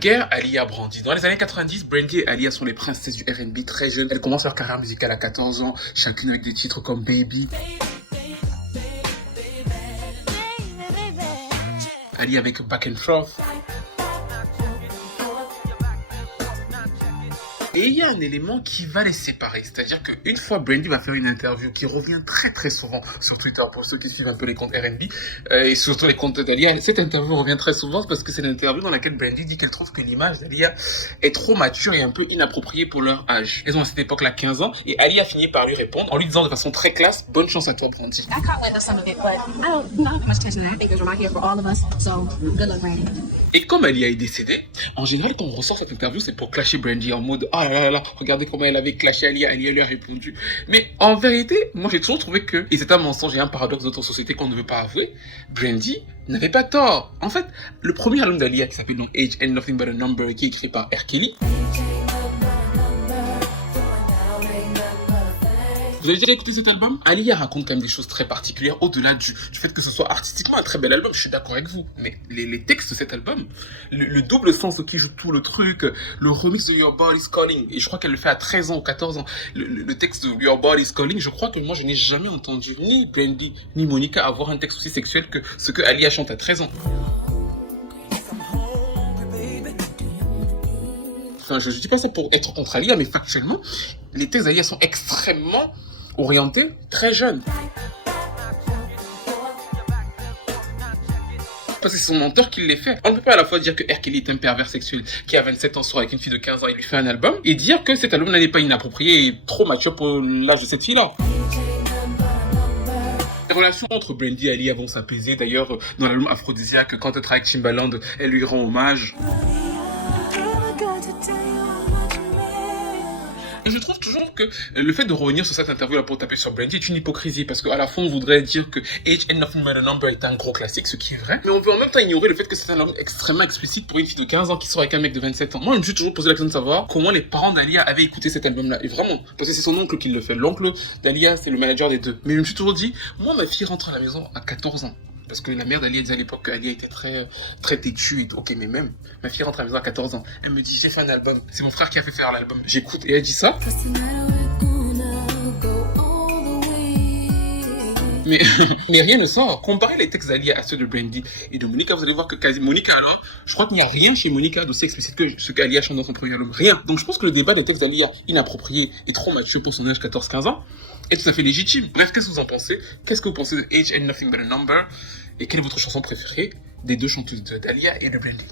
guerre, Aaliyah Brandy. Dans les années 90, Brandy et Aaliyah sont les princesses du R&B très jeunes. Elles commencent leur carrière musicale à 14 ans, chacune avec des titres comme Baby. Aaliyah avec Back and Forth. Et il y a un élément qui va les séparer, c'est-à-dire qu'une fois Brandy va faire une interview qui revient très très souvent sur Twitter pour ceux qui suivent un peu les comptes R&B et surtout les comptes d'Aaliyah, cette interview revient très souvent parce que c'est l'interview dans laquelle Brandy dit qu'elle trouve que l'image d'Aaliyah est trop mature et un peu inappropriée pour leur âge. Elles ont à cette époque-là 15 ans et Aaliyah finit par lui répondre en lui disant de façon très classe « Bonne chance à toi Brandy ». Et comme Aaliyah est décédée, en général quand on ressort cette interview c'est pour clasher Brandy en mode « Ah là là là, regardez comment elle avait clashé Aaliyah, Aaliyah lui a répondu ». Mais en vérité, moi j'ai toujours trouvé que, et c'est un mensonge et un paradoxe de notre société qu'on ne veut pas avouer, Brandy n'avait pas tort. En fait, le premier album d'Aaliyah qui s'appelle donc Age Ain't Nothing But a Number, qui est écrit par R. Kelly, vous avez déjà écouté cet album? Aaliyah raconte quand même des choses très particulières au-delà du fait que ce soit artistiquement un très bel album, je suis d'accord avec vous. Mais les textes de cet album, le double sens qui joue tout le truc, le remix de Your Body's Calling, et je crois qu'elle le fait à 13 ans ou 14 ans, le texte de Your Body's Calling, je crois que moi je n'ai jamais entendu ni Brandy ni Monica avoir un texte aussi sexuel que ce que Aaliyah chante à 13 ans. Enfin, je dis pas ça pour être contre Aaliyah, mais factuellement, les textes d'Aaliyah sont extrêmement orientés, très jeunes. Parce que c'est son menteur qui les fait. On ne peut pas à la fois dire que R. Kelly est un pervers sexuel qui a 27 ans, sort avec une fille de 15 ans et lui fait un album, et dire que cet album n'est pas inapproprié et trop mature pour l'âge de cette fille-là. Les relations entre Brandy et Aaliyah vont s'apaiser. D'ailleurs, dans l'album Aphrodisiaque, quand elle travaille avec Timbaland, elle lui rend hommage. Et je trouve toujours que le fait de revenir sur cette interview-là pour taper sur Brandy est une hypocrisie, parce qu'à la fin, on voudrait dire que Age Ain't Nothing But a Number est un gros classique, ce qui est vrai, mais on veut en même temps ignorer le fait que c'est un album extrêmement explicite pour une fille de 15 ans qui sort avec un mec de 27 ans. Moi, je me suis toujours posé la question de savoir comment les parents d'Aaliyah avaient écouté cet album-là, et vraiment, parce que c'est son oncle qui le fait. L'oncle d'Aaliyah, c'est le manager des deux. Mais je me suis toujours dit, moi, ma fille rentre à la maison à 14 ans. Parce que la mère d'Aaliyah disait à l'époque qu'Aaliyah était très têtue et tout. Ok, mais même, ma fille rentre à la maison à 14 ans. Elle me dit, j'ai fait un album. C'est mon frère qui a fait faire l'album. J'écoute. Et elle dit ça. Mais rien ne sort. Comparez les textes d'Aaliyah à ceux de Brandy et de Monica, vous allez voir que Monica, alors, je crois qu'il n'y a rien chez Monica d'aussi explicite que ce qu'Aaliyah chante dans son premier album. Rien. Donc je pense que le débat des textes d'Aaliyah inapproprié et trop mature pour son âge 14-15 ans est tout à fait légitime. Bref, qu'est-ce que vous en pensez? Qu'est-ce que vous pensez de Age Ain't Nothing But a Number? Et quelle est votre chanson préférée des deux chanteuses d'Aaliyah et de Brandy?